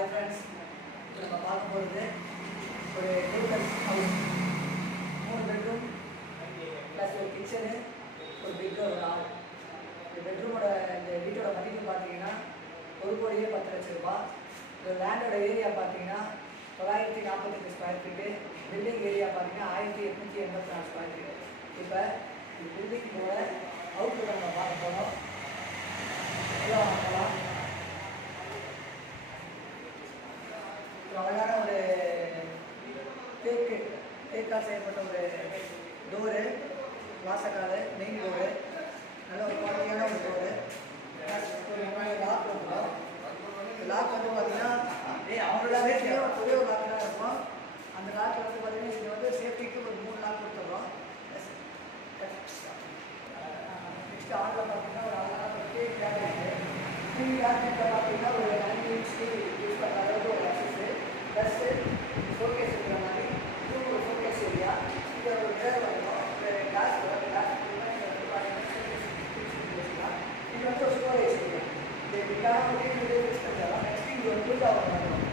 Hi friends, இப்போ நம்ம பார்க்க போகிறது ஒரு டூப்ளெக்ஸ் ஹவுஸ். 3 பெட்ரூம் ப்ளஸ் ஒரு கிச்சனு, ஒரு பெட்ரூம், ஒரு ஹால். இந்த பெட்ரூமோட இந்த வீட்டோட மதிப்பு பார்த்தீங்கன்னா 1,10,00,000 ரூபாய். இந்த லேண்டோட ஏரியா பார்த்தீங்கன்னா 948 ஸ்கொயர் ஃபீட்டு. பில்டிங் ஏரியா பார்த்தீங்கன்னா 1884 ஸ்கொயர் ஃபீட்டு. இப்போ இந்த பில்டிங்கோட அவுட்லுக் நம்ம பார்க்க போகிறோம். பார்க்கலாம். அழகான ஒரு தேக்கால் செய்யப்பட்ட ஒரு டோரு, வாசக்கால், மெயின் டோரு, நல்ல ஒரு குவாலிட்டியான ஒரு டோரு. லாக் வந்துடும். லாக் வந்து பார்த்தீங்கன்னா அவங்களோட வீட்லேயும் ஒரே ஒரு லாக் தான் இருக்கும். அந்த லாக் வந்து பார்த்தீங்கன்னா இங்கே வந்து சேஃப்டிக்கு ஒரு 3 லாக் கொடுத்துட்றோம். நெக்ஸ்ட் ஆனில் பார்த்தீங்கன்னா ஒரு அழகான ஒரு கேபினெட்டு. கேபினெட்டில் பார்த்தீங்கன்னா ஒரு 9 இன்ச்சு யூஸ் பண்ணுற அளவுக்கு ஒரு அக்சஸ்ஸு ப்ளஸ்ஸு ஷோகேஸ் இருக்கிற மாதிரி இது ஒரு ஷோகேஸ் ஏரியா. இங்கே ஒரு வேர் வரும், ஒரு கிளாஸ் வரும். கிளாஸ் வச்சுக்கலாம். இது வந்து ஒரு ஸ்டோரேஜ் ஏரியா. இது பிக்காக ஃபிக்ஸ் பண்ணிடலாம். நெக்ஸ்ட் இங்கே ஒரு பூஜா பண்ணுவோம்.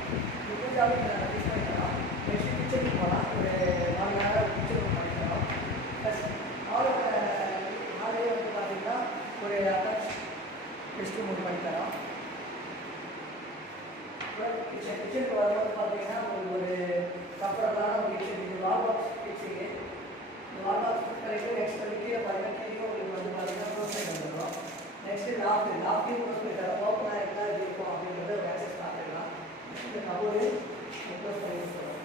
இந்த பூஜாவும் இங்கே ஃபிக்ஸ் பண்ணிடலாம். நெக்ஸ்ட் கிச்சனுக்கு போகலாம். ஒரு 4 நேரம் கிச்சன் பண்ணிடலாம். ப்ளஸ் ஹாலே வந்து பார்த்தீங்கன்னா ஒரு அட்டாச் ரெஸ்ட் ரூம் பண்ணித்தரோம். கிச்சனுக்கு வரும்போது பார்த்தீங்கன்னா ஒரு கம்ஃபர்டபுளான ஒரு கிச்சன். இது வால் பாக்ஸ் கிச்சனு. இந்த வால் பாக்ஸ் கரெக்டாக நெக்ஸ்ட் பண்ணி கீழே பார்த்தீங்கன்னா கீழே உங்களுக்கு வந்து பார்த்தீங்கன்னா க்ளோஸ் பண்ணி வந்துடும். நெக்ஸ்ட்டு லாஃப்டையும் க்ளோஸ் பண்ணித்தரோம். ஓப்பனாக இருந்தால் எப்படி இருக்கும் அப்படின்றத ஒரு ஆக்சஸ் பார்த்துக்கலாம். இந்த கபோர்டு க்ளோஸ் பண்ணி வச்சுருவோம்.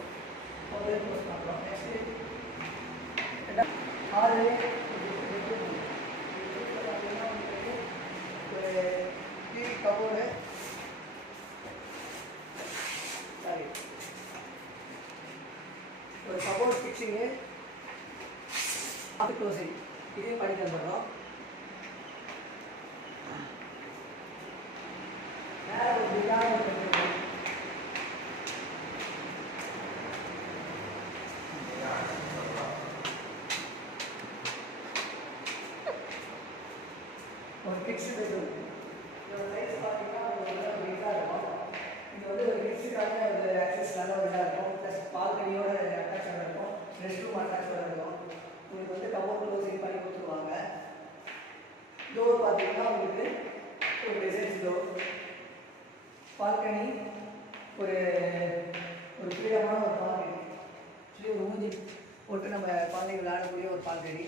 கபோர்டு க்ளோஸ் பண்ணுறோம். நெக்ஸ்ட்டு ஹாலு பார்த்தீங்கன்னா உங்களுக்கு ஒரு டிவி கபோர்டு, சாரி ஒரு கபோர்ட் ஃபிக்ஸிங்கு, அது க்ளோசிங் இதையும் பண்ணி தந்துடுறோம். வேறு ஒரு பில்லான ஒரு ஃபிக்ஸ்டு பெட்ரூம். இதோட சைஸ் பார்த்தீங்கன்னா ஒரு வீட்டாக இருக்கும். இது வந்து ஒரு கிட்ஸுக்கான ஒரு ஆக்சஸ் நல்ல ஒரு இதாக இருக்கும். ப்ளஸ் பால்கனியோட அட்டாச்சாக இருக்கும். ரெஸ்ட் ரூம் அட்டாச்சோட இருக்கும். உங்களுக்கு வந்து கபோர்ட் க்ளோசிங் பண்ணி கொடுத்துருவாங்க. டோர் பார்த்தீங்கன்னா உங்களுக்கு ஒரு டிசைன்ஸ் டோர். பால்கனி ஒரு ஃப்ரீடமான ஒரு பால்கனி. ஆக்சுவலி ஒரு ஊஞ்சி போட்டு நம்ம குழந்தைங்க விளையாடக்கூடிய ஒரு பால்கனி.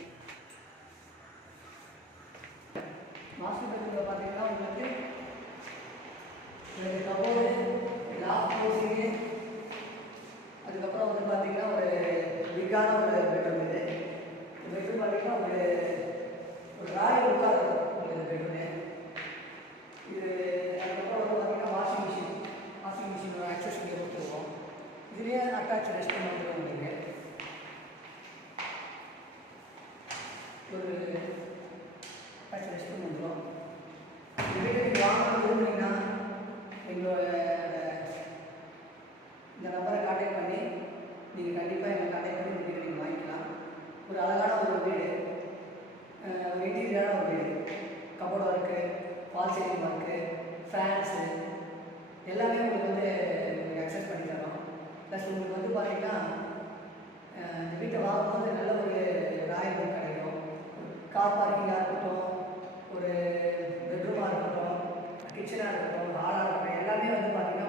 மாஸ்டர் பெட்ரூமில் பார்த்தீங்கன்னா உங்களுக்கு ரெண்டு கபோர்டு, லாக் க்ளோசிங்கு, அதுக்கப்புறம் வந்து பார்த்தீங்கன்னா ஒரு பிக்கான ஒரு பெட்ரூம். இது பெட்ரூம் பார்த்தீங்கன்னா ஒரு ராயல் லுக்காக இருக்கும் உங்களுக்கு பெட்ரூமு. இது அதுக்கப்புறம் வந்து பார்த்தீங்கன்னா வாஷிங் மிஷின் ஆக்சஸ் இங்கே கொடுத்துருவோம். இதுலேயே அட்டாச் ரெஸ்ட் ரூம் வந்துடும் உங்களுக்கு. ஒரு அட்டாச் ரெஸ்ட் ரூம் வந்துடும். வீட்டுக்கு நீங்கள் வாங்கணும் விரும்புனீங்கன்னா எங்களோட இந்த நம்பரை கான்டாக்ட் பண்ணி நீங்கள் கண்டிப்பாக எங்களை கான்டாக்ட் பண்ணி இந்த வீடு நீங்கள் வாங்கிக்கலாம். ஒரு அழகான ஒரு வீடு, ஒரு இன்டீரியரான ஒரு வீடு. கபோர்டு ஒர்க்கு, வால் சீலிங் ஒர்க்கு, ஃபேன்ஸு எல்லாமே உங்களுக்கு வந்து அக்சஸ் பண்ணி தரோம். ப்ளஸ் உங்களுக்கு வந்து பார்த்தீங்கன்னா இந்த வீட்டை வாங்கும்போது நல்ல ஒரு ராயல் லுக் கிடைக்கும். கார் பார்க்கிங்காக இருக்கட்டும், ஒரு பெட்ரூமாக இருக்கட்டும், கிச்சனாக இருக்கட்டும், ஹாலாக இருக்கட்டும், எல்லாமே வந்து பார்த்தீங்கன்னா